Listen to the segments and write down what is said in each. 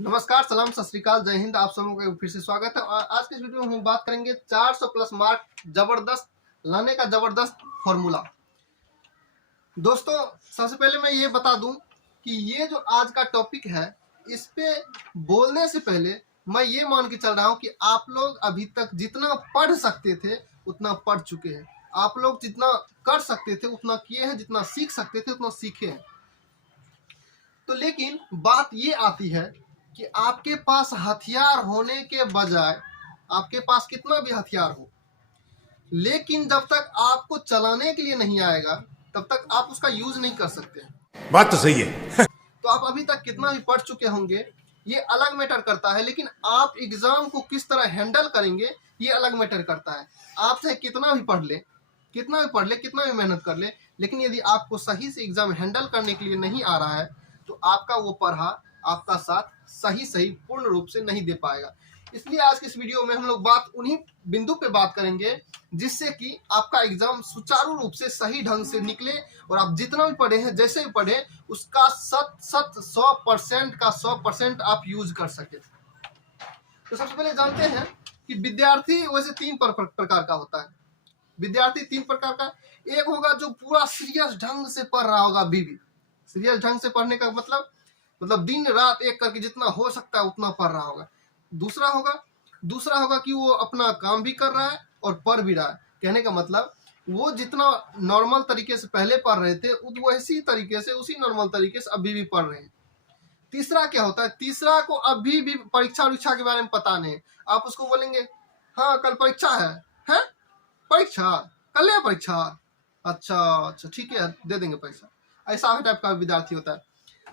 नमस्कार, सलाम, सत श्री अकाल, जय हिंद। आप सबों का फिर से स्वागत है। और आज के इस वीडियो में हम बात करेंगे 400 प्लस मार्क जबरदस्त लाने का जबरदस्त फॉर्मूला। दोस्तों, सबसे पहले मैं ये बता दूं कि ये जो आज का टॉपिक है, इस पे बोलने से पहले मैं ये मान के चल रहा हूं कि आप लोग अभी तक जितना पढ़ सकते थे उतना पढ़ चुके हैं। आप लोग जितना कर सकते थे उतना किए हैं, जितना सीख सकते थे उतना सीखे हैं। तो लेकिन बात ये आती है कि आपके पास हथियार होने के बजाय आपके पास कितना भी हथियार हो, लेकिन जब तक आपको चलाने के लिए नहीं आएगा तब तक आप उसका यूज नहीं कर सकते। बात तो सही है। तो आप अभी तक कितना भी पढ़ चुके होंगे ये अलग मैटर करता है, लेकिन आप एग्जाम को किस तरह हैंडल करेंगे ये अलग मैटर करता है। आप चाहे कितना भी पढ़ ले, कितना भी मेहनत कर ले, लेकिन यदि आपको सही से एग्जाम हैंडल करने के लिए नहीं आ रहा है तो आपका वो पढ़ा आपका साथ सही पूर्ण रूप से नहीं दे पाएगा। इसलिए आज के इस वीडियो में हम लोग बात उन्हीं बिंदु पे बात करेंगे जिससे कि आपका एग्जाम सुचारू रूप से सही ढंग से निकले और आप जितना भी पढ़े हैं, जैसे भी पढ़े, उसका 100% का 100% आप यूज कर सके। तो सबसे पहले जानते हैं कि विद्यार्थी वैसे तीन प्रकार का होता है। विद्यार्थी तीन प्रकार का, एक होगा जो पूरा सीरियस ढंग से पढ़ रहा होगा। अभी भी सीरियस ढंग से पढ़ने का मतलब दिन रात एक करके जितना हो सकता है उतना पढ़ रहा होगा। दूसरा होगा कि वो अपना काम भी कर रहा है और पढ़ भी रहा है। कहने का मतलब वो जितना नॉर्मल तरीके से पहले पढ़ रहे थे वैसी तरीके से उसी नॉर्मल तरीके से अभी भी पढ़ रहे हैं। तीसरा क्या होता है, तीसरा को अभी भी परीक्षा के बारे में पता नहीं। आप उसको बोलेंगे हाँ कल परीक्षा है परीक्षा, कल है परीक्षा, अच्छा ठीक है दे देंगे परीक्षा। ऐसा टाइप का विद्यार्थी होता है।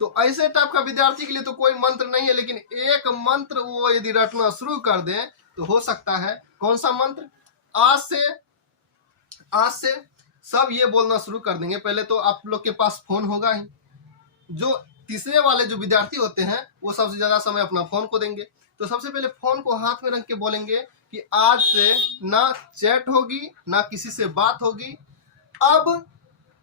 तो ऐसे टाइप का विद्यार्थी के लिए तो कोई मंत्र नहीं है, लेकिन एक मंत्र वो यदि रटना शुरू कर दे तो हो सकता है। कौन सा मंत्र? आज से सब ये बोलना शुरू कर देंगे। पहले तो आप लोग के पास फोन होगा ही। जो तीसरे वाले जो विद्यार्थी होते हैं वो सबसे ज्यादा समय अपना फोन को देंगे। तो सबसे पहले फोन को हाथ में रख के बोलेंगे कि आज से ना चैट होगी ना किसी से बात होगी,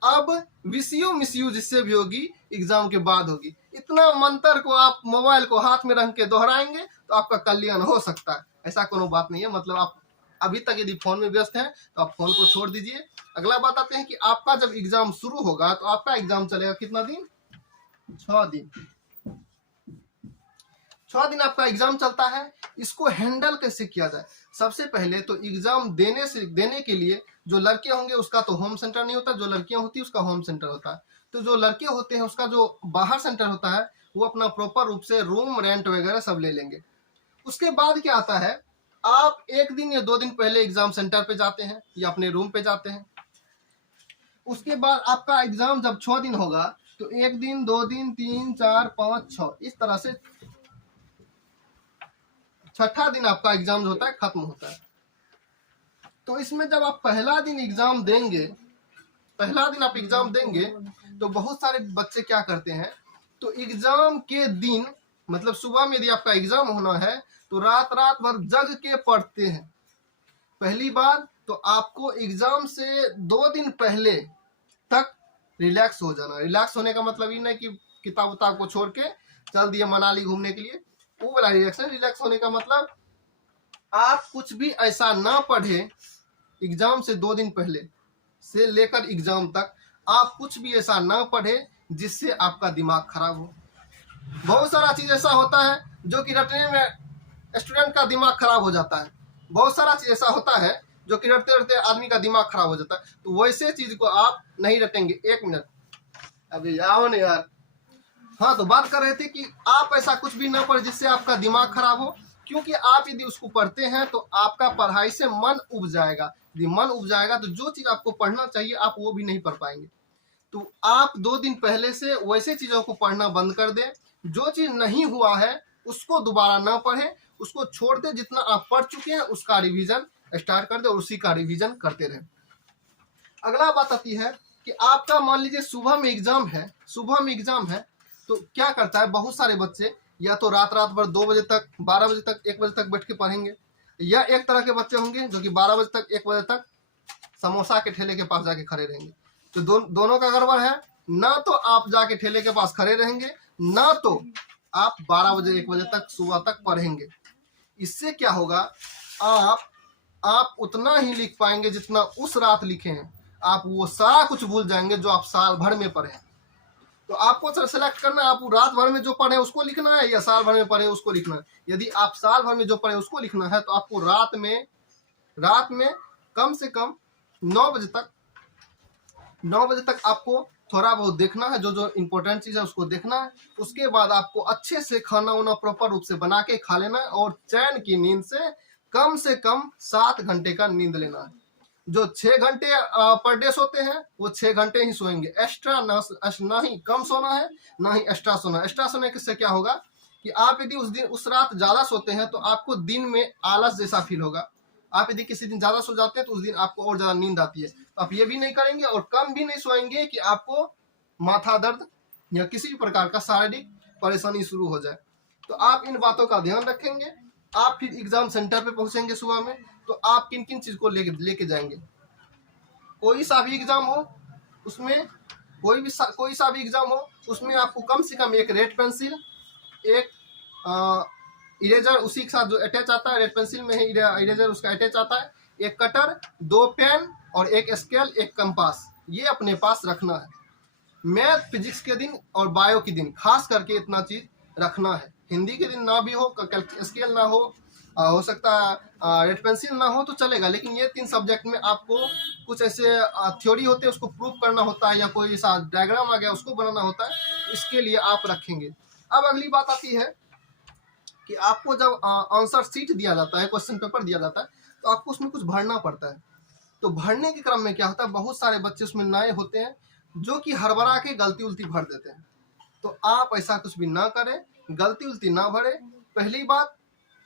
अब विसियो मिसयू जिससे भी होगी एग्जाम के बाद होगी। इतना मंत्र को आप मोबाइल को हाथ में रख के दोहराएंगे तो आपका कल्याण हो सकता है। ऐसा कोनो बात नहीं है। मतलब आप अभी तक यदि फोन में व्यस्त हैं तो आप फोन को छोड़ दीजिए। अगला बात आते हैं कि आपका जब एग्जाम शुरू होगा तो आपका एग्जाम चलेगा कितना दिन? 6 दिन। 6 दिन आपका एग्जाम चलता है। इसको हैंडल कैसे किया जाए? सबसे पहले तो एग्जाम देने के लिए जो लड़के होंगे उसका तो होम सेंटर नहीं होता, जो लड़कियां होती है उसका होम सेंटर होता है। तो जो लड़के होते हैं उसका जो बाहर सेंटर होता है वो अपना प्रॉपर रूप से रूम रेंट वगैरह सब ले लेंगे। उसके बाद क्या आता है, आप 1 दिन या 2 दिन पहले एग्जाम सेंटर पे जाते हैं या अपने रूम पे जाते हैं। उसके बाद आपका एग्जाम जब 6 दिन होगा तो 1 दिन 2 दिन 3 4 5 6 इस तरह से छठा दिन आपका एग्जाम जो होता है खत्म होता है। तो इसमें जब आप पहला दिन आप एग्जाम देंगे तो बहुत सारे बच्चे क्या करते हैं, तो एग्जाम के दिन मतलब सुबह में यदि आपका एग्जाम होना है तो रात भर जग के पढ़ते हैं। पहली बात तो आपको एग्जाम से 2 दिन पहले तक रिलैक्स हो जाना। रिलैक्स होने का मतलब ये नहीं कि किताब उताब को छोड़ के चल दिए मनाली घूमने के लिए, वो वाला रिलैक्स है। रिलैक्स होने का मतलब आप कुछ भी ऐसा ना पढ़े एग्जाम से 2 दिन पहले से लेकर एग्जाम तक, आप कुछ भी ऐसा ना पढ़े जिससे आपका दिमाग खराब हो। बहुत सारा चीज ऐसा होता है जो कि रटने में स्टूडेंट का दिमाग खराब हो जाता है। बहुत सारा चीज ऐसा होता है जो कि रटते रटते आदमी का दिमाग खराब हो जाता है। तो वैसे चीज को आप नहीं रटेंगे। 1 मिनट अभी आओ ना यार। हाँ, तो बात कर रहे थे कि आप ऐसा कुछ भी ना पढ़े जिससे आपका दिमाग खराब हो, क्योंकि आप यदि उसको पढ़ते हैं तो आपका पढ़ाई से मन उब जाएगा। यदि मन उब जाएगा तो जो चीज आपको पढ़ना चाहिए आप वो भी नहीं पढ़ पाएंगे। तो आप 2 दिन पहले से वैसे चीजों को पढ़ना बंद कर दें। जो चीज नहीं हुआ है उसको दोबारा ना पढ़ें, उसको छोड़ दें। जितना आप पढ़ चुके हैं उसका रिवीजन स्टार्ट कर दे और उसी का रिवीजन करते रहें। अगला बात आती है कि आपका मान लीजिए सुबह में एग्जाम है तो क्या करता है, बहुत सारे बच्चे या तो रात भर 2 बजे तक 12 बजे तक 1 बजे तक बैठ के पढ़ेंगे, या एक तरह के बच्चे होंगे जो कि 12 बजे तक 1 बजे तक समोसा के ठेले के पास जाके खड़े रहेंगे। तो दोनों का गड़बड़ है। ना तो आप जाके ठेले के पास खड़े रहेंगे, ना तो आप 12 बजे 1 बजे तक सुबह तक पढ़ेंगे। इससे क्या होगा, आप उतना ही लिख पाएंगे जितना उस रात लिखे हैं। आप वो सारा कुछ भूल जाएंगे जो आप साल भर में पढ़े। तो आपको सेलेक्ट करना है, आप रात भर में जो पढ़े उसको लिखना है या साल भर में पढ़े उसको लिखना है। यदि आप साल भर में जो पढ़े उसको लिखना है तो आपको रात में कम से कम 9 बजे तक आपको थोड़ा बहुत देखना है, जो जो इम्पोर्टेंट चीज है उसको देखना है। उसके बाद आपको अच्छे से खाना वाना प्रॉपर रूप से बना के खा लेना है और चैन की नींद से कम 7 घंटे का नींद लेना है। जो 6 घंटे पर डे सोते हैं वो 6 घंटे ही सोएंगे, एक्स्ट्रा ना ही कम सोना है ना ही एक्स्ट्रा सोना है। एक्स्ट्रा सोने से क्या होगा कि आप यदि उस रात ज्यादा सोते हैं तो आपको दिन में आलस जैसा फील होगा। आप यदि किसी दिन ज्यादा सो जाते हैं तो उस दिन आपको और ज्यादा नींद आती है। तो आप ये भी नहीं करेंगे और कम भी नहीं सोएंगे कि आपको माथा दर्द या किसी भी प्रकार का शारीरिक परेशानी शुरू हो जाए। तो आप इन बातों का ध्यान रखेंगे। आप फिर एग्जाम सेंटर पे पहुंचेंगे सुबह में, तो आप किन किन चीज को लेके जाएंगे। कोई सा भी एग्जाम हो उसमें कोई सा भी एग्जाम हो उसमें आपको कम से कम एक रेड पेंसिल, एक इरेजर उसी के साथ जो अटैच आता है, रेड पेंसिल में ही इरेजर उसका अटैच आता है, एक कटर, 2 पेन और एक स्केल, एक कंपास, ये अपने पास रखना है। मैथ फिजिक्स के दिन और बायो के दिन खास करके इतना चीज रखना है। हिंदी के दिन ना भी हो, स्केल ना हो सकता है रेड पेंसिल ना हो तो चलेगा, लेकिन ये 3 सब्जेक्ट में आपको कुछ ऐसे थ्योरी होते हैं उसको प्रूव करना होता है या कोई ऐसा डायग्राम आ गया उसको बनाना होता है, इसके लिए आप रखेंगे। अब अगली बात आती है कि आपको जब आंसर शीट दिया जाता है, क्वेश्चन पेपर दिया जाता है, तो आपको उसमें कुछ भरना पड़ता है। तो भरने के क्रम में क्या होता है, बहुत सारे बच्चे उसमें नए होते हैं जो कि हड़बड़ा के गलती उल्टी भर देते हैं। तो आप ऐसा कुछ भी ना करें, गलती उल्टी ना भरे। पहली बात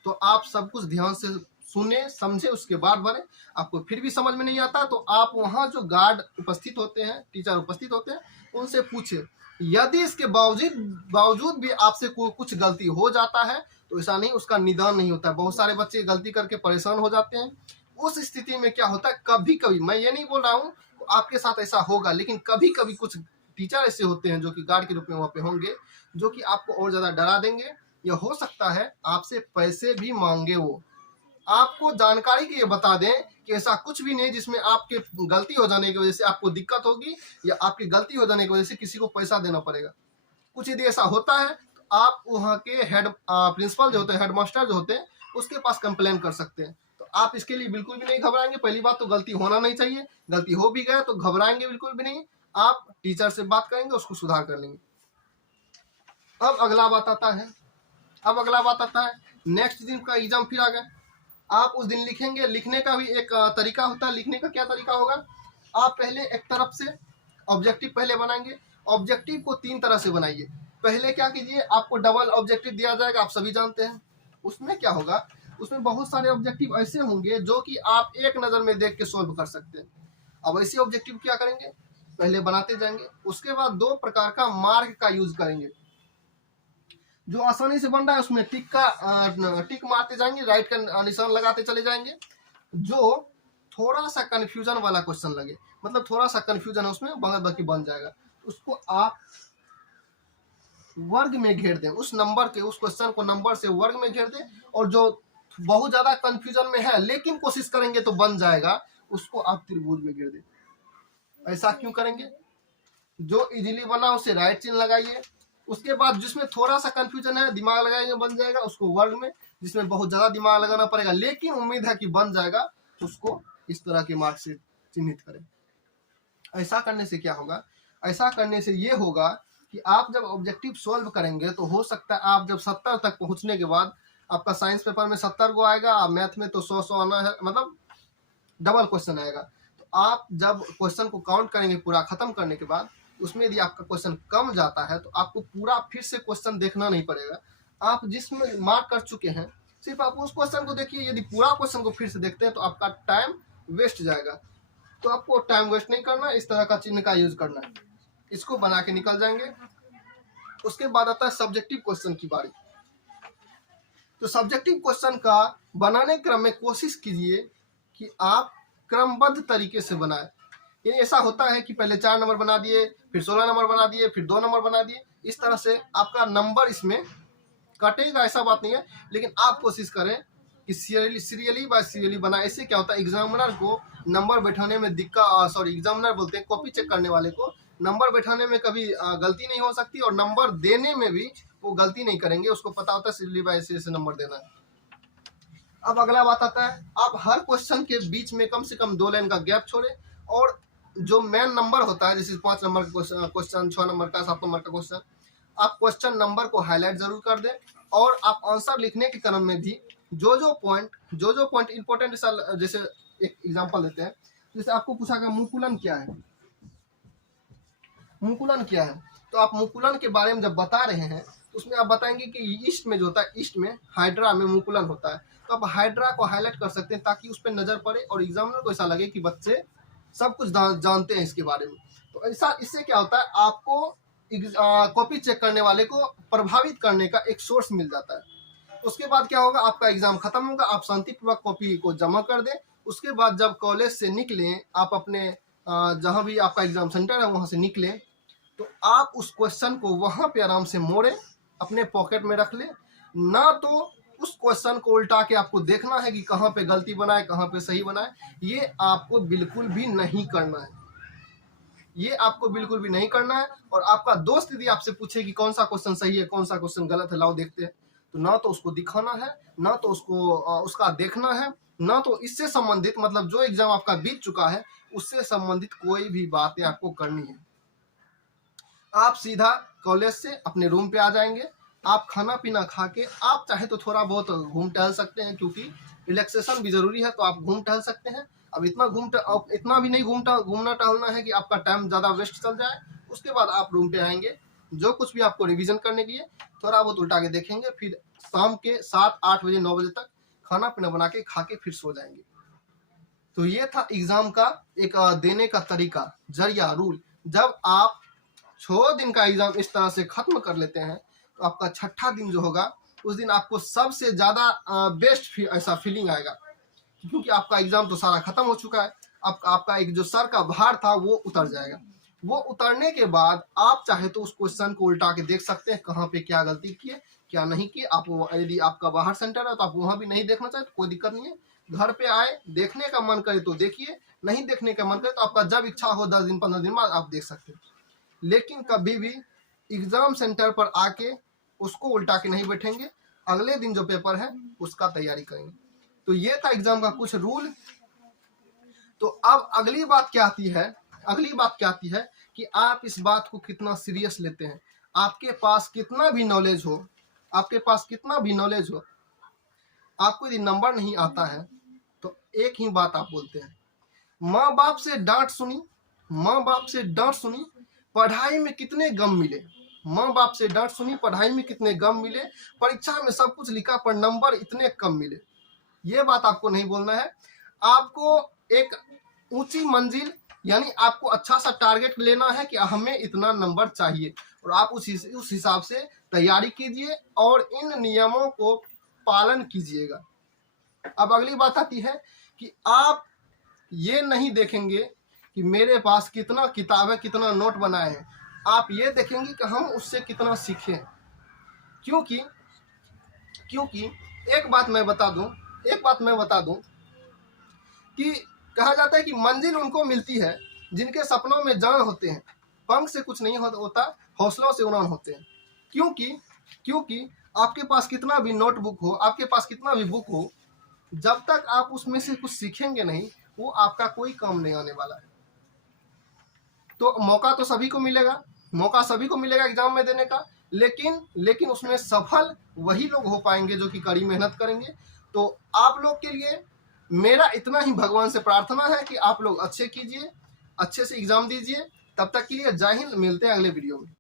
तो आप सब कुछ ध्यान से सुने समझे उसके बाद भरे। आपको फिर भी समझ में नहीं आता तो आप वहाँ जो गार्ड उपस्थित होते हैं, टीचर उपस्थित होते हैं, उनसे पूछे। यदि इसके बावजूद भी आपसे कुछ गलती हो जाता है तो ऐसा नहीं, उसका निदान नहीं होता है। बहुत सारे बच्चे गलती करके परेशान हो जाते हैं। उस स्थिति में क्या होता है, कभी कभी, मैं ये नहीं बोल रहा हूँ आपके साथ ऐसा होगा, लेकिन कभी कभी कुछ टीचर ऐसे होते हैं जो कि गार्ड के रूप में वहाँ पे होंगे, जो कि आपको और ज्यादा डरा देंगे, या हो सकता है आपसे पैसे भी मांगे। वो आपको जानकारी के लिए बता दें कि ऐसा कुछ भी नहीं जिसमें आपके गलती हो जाने की वजह से आपको दिक्कत होगी या आपकी गलती हो जाने की वजह से किसी को पैसा देना पड़ेगा। कुछ यदि ऐसा होता है तो आप वहाँ के हेड प्रिंसिपल जो होते हैं, हेडमास्टर जो होते हैं, उसके पास कंप्लेन कर सकते हैं। तो आप इसके लिए बिल्कुल भी नहीं घबराएंगे। पहली बात तो गलती होना नहीं चाहिए, गलती हो भी गया तो घबराएंगे बिल्कुल भी नहीं। आप टीचर से बात करेंगे, उसको सुधार कर लेंगे। अब अगला बात आता है नेक्स्ट दिन का एग्जाम फिर आ गया। आप उस दिन लिखेंगे। लिखने का भी एक तरीका होता है। लिखने का क्या तरीका होगा, आप पहले एक तरफ से ऑब्जेक्टिव पहले बनाएंगे। ऑब्जेक्टिव को 3 तरह से बनाइए। पहले क्या कीजिए, आपको डबल ऑब्जेक्टिव दिया जाएगा, आप सभी जानते हैं। उसमें क्या होगा, उसमें बहुत सारे ऑब्जेक्टिव ऐसे होंगे जो कि आप एक नज़र में देख के सोल्व कर सकते हैं। अब ऐसे ऑब्जेक्टिव क्या करेंगे, पहले बनाते जाएंगे। उसके बाद 2 प्रकार का मार्क का यूज करेंगे। जो आसानी से बन रहा है उसमें टिक मारते जाएंगे, राइट का निशान लगाते चले जाएंगे। जो थोड़ा सा कंफ्यूजन वाला क्वेश्चन लगे, मतलब थोड़ा सा कंफ्यूजन है उसमें, बाकी बन जाएगा, उसको आप वर्ग में घेर दें। उस क्वेश्चन को नंबर से वर्ग में घेर दें। और जो बहुत ज्यादा कंफ्यूजन में है लेकिन कोशिश करेंगे तो बन जाएगा, उसको आप त्रिभुज में घेर दें। ऐसा क्यों करेंगे, जो इजीली बना उसे राइट चिन्ह लगाइए। उसके बाद जिसमें थोड़ा सा कंफ्यूजन है, दिमाग लगाएंगे बन जाएगा, उसको वर्ग में। जिसमें बहुत ज्यादा दिमाग लगाना पड़ेगा लेकिन उम्मीद है कि बन जाएगा, उसको इस तरह के मार्क से चिन्हित करें। ऐसा करने से क्या होगा, ऐसा करने से ये होगा कि आप जब ऑब्जेक्टिव सोल्व करेंगे तो हो सकता है आप जब 70 तक पहुंचने के बाद, आपका साइंस पेपर में 70 को आएगा, मैथ में तो 100 आना है, मतलब डबल क्वेश्चन आएगा। तो आप जब क्वेश्चन को काउंट करेंगे पूरा खत्म करने के बाद, उसमें यदि आपका क्वेश्चन कम जाता है तो आपको पूरा फिर से क्वेश्चन देखना नहीं पड़ेगा। आप जिसमें मार्क कर चुके हैं सिर्फ आप उस क्वेश्चन को देखिए। यदि पूरा क्वेश्चन को फिर से देखते हैं तो आपका टाइम वेस्ट जाएगा। तो आपको टाइम वेस्ट नहीं करना, इस तरह का चिन्ह का यूज करना है। इसको बना के निकल जाएंगे। उसके बाद आता है सब्जेक्टिव क्वेश्चन की बारी। तो सब्जेक्टिव क्वेश्चन का बनाने क्रम में कोशिश कीजिए कि आप क्रमबद्ध तरीके से बनाएं। यानी ऐसा होता है कि पहले 4 नंबर बना दिए, फिर 16 नंबर बना दिए, फिर 2 नंबर बना दिए। इस तरह से आपका नंबर इसमें कटेगा ऐसा बात नहीं है, लेकिन आप कोशिश करें कि सीरियली बाय सीरियली बनाए। इससे क्या होता है, एग्जामिनर को नंबर बैठाने में दिक्कत, सॉरी एग्जामिनर बोलते हैं कॉपी चेक करने वाले को, नंबर बैठाने में कभी गलती नहीं हो सकती, और नंबर देने में भी वो गलती नहीं करेंगे, उसको पता होता है सीरियली बाय सीरियली से नंबर देना है। अब अगला बात आता है, आप हर क्वेश्चन के बीच में कम से कम 2 लाइन का गैप छोड़े, और जो मेन नंबर होता है, जैसे 5 नंबर का क्वेश्चन, 6 नंबर का, 7 नंबर का क्वेश्चन, आप क्वेश्चन नंबर को हाईलाइट जरूर कर दें, और आप आंसर लिखने के क्रम में भी जो जो पॉइंट इंपॉर्टेंट, जैसे एक एग्जांपल देते हैं, जैसे आपको पूछा गया मुकुलन क्या है, मुकुलन क्या है, तो आप मुकुलन के बारे में जब बता रहे हैं तो उसमें आप बताएंगे कि ईस्ट में जो होता है, ईस्ट में हाइड्रा में मुकुलन होता है, तो आप हाइड्रा को हाईलाइट कर सकते हैं ताकि उस पर नजर पड़े और एग्जामिनर को ऐसा लगे कि बच्चे सब कुछ जानते हैं इसके बारे में। तो ऐसा, इससे क्या होता है, आपको कॉपी चेक करने वाले को प्रभावित करने का एक सोर्स मिल जाता है। उसके बाद क्या होगा, आपका एग्जाम खत्म होगा, आप शांतिपूर्वक कॉपी को जमा कर दें। उसके बाद जब कॉलेज से निकलें, आप अपने जहां भी आपका एग्जाम सेंटर है वहां से निकलें, तो आप उस क्वेश्चन को वहां पे आराम से मोड़े, अपने पॉकेट में रख ले। ना तो उस क्वेश्चन को उल्टा के आपको देखना है कि कहाँ पे गलती बनाए, कहाँ पे सही बनाए, ये आपको बिल्कुल भी नहीं करना है, ये आपको बिल्कुल भी नहीं करना है। और आपका दोस्त यदि आपसे पूछे कि कौन सा क्वेश्चन सही है, कौन सा क्वेश्चन गलत है, लाओ देखते हैं, तो ना तो उसको दिखाना है, ना तो उसको उसका देखना है, ना तो इससे संबंधित, मतलब जो एग्जाम आपका बीत चुका है उससे संबंधित कोई भी बातें आपको करनी है। आप सीधा कॉलेज से अपने रूम पे आ जाएंगे, आप खाना पीना खा के, आप चाहे तो थोड़ा बहुत घूम टहल सकते हैं, क्योंकि रिलैक्सेशन भी जरूरी है, तो आप घूम टहल सकते हैं। अब इतना भी नहीं घूमना टहलना है कि आपका टाइम ज़्यादा वेस्ट चल जाए। उसके बाद आप रूम पे आएंगे, जो कुछ भी आपको रिवीजन करने के लिए थोड़ा बहुत उल्टा के देखेंगे, फिर शाम के 7-8 बजे 9 बजे तक खाना पीना बना के खा के फिर सो जाएंगे। तो ये था एग्जाम का एक देने का तरीका, जरिया, रूल। जब आप 6 दिन का एग्जाम इस तरह से खत्म कर लेते हैं, तो आपका 6ठा दिन जो होगा, उस दिन आपको सबसे ज्यादा बेस्ट ऐसा फीलिंग आएगा, क्योंकि आपका एग्जाम तो सारा खत्म हो चुका है। आपका एक जो सर का भार था वो उतर जाएगा। वो उतरने के बाद आप चाहे तो उस क्वेश्चन को उल्टा के देख सकते हैं, कहाँ पे क्या गलती की है, क्या नहीं की। आप यदि आपका बाहर सेंटर है तो आप वहां भी नहीं देखना चाहे तो कोई दिक्कत नहीं है, घर पे आए, देखने का मन करे तो देखिए, नहीं देखने का मन करे तो आपका जब इच्छा हो 10 दिन 15 दिन बाद आप देख सकते हैं। लेकिन कभी भी एग्जाम सेंटर पर आके उसको उल्टा के नहीं बैठेंगे, अगले दिन जो पेपर है उसका तैयारी करेंगे। तो ये था एग्जाम का कुछ रूल। तो अब अगली बात क्या आती है कि आप इस बात को कितना सीरियस लेते हैं। आपके पास कितना भी नॉलेज हो, आपको यदि नंबर नहीं आता है तो एक ही बात आप बोलते हैं, माँ बाप से डांट सुनी, पढ़ाई में कितने गम मिले, माँ बाप से डांट सुनी, पढ़ाई में कितने गम मिले, परीक्षा में सब कुछ लिखा पर नंबर इतने कम मिले। ये बात आपको नहीं बोलना है। आपको एक ऊंची मंजिल, यानी आपको अच्छा सा टारगेट लेना है कि हमें इतना नंबर चाहिए, और आप उस हिसाब से तैयारी कीजिए और इन नियमों को पालन कीजिएगा। अब अगली बात आती है कि आप ये नहीं देखेंगे कि मेरे पास कितना किताब है, कितना नोट बनाए हैं, आप ये देखेंगे कि हम उससे कितना सीखें। क्योंकि एक बात मैं बता दूं कि कहा जाता है कि मंजिल उनको मिलती है जिनके सपनों में जान होते हैं, पंख से कुछ नहीं होता, हौसलों से उड़ान होते हैं। क्योंकि आपके पास कितना भी नोटबुक हो, आपके पास कितना भी बुक हो, जब तक आप उसमें से कुछ सीखेंगे नहीं, वो आपका कोई काम नहीं आने वाला है। तो मौका तो सभी को मिलेगा एग्जाम में देने का, लेकिन उसमें सफल वही लोग हो पाएंगे जो कि कड़ी मेहनत करेंगे। तो आप लोग के लिए मेरा इतना ही भगवान से प्रार्थना है कि आप लोग अच्छे कीजिए, अच्छे से एग्जाम दीजिए। तब तक के लिए जय हिंद, मिलते हैं अगले वीडियो में।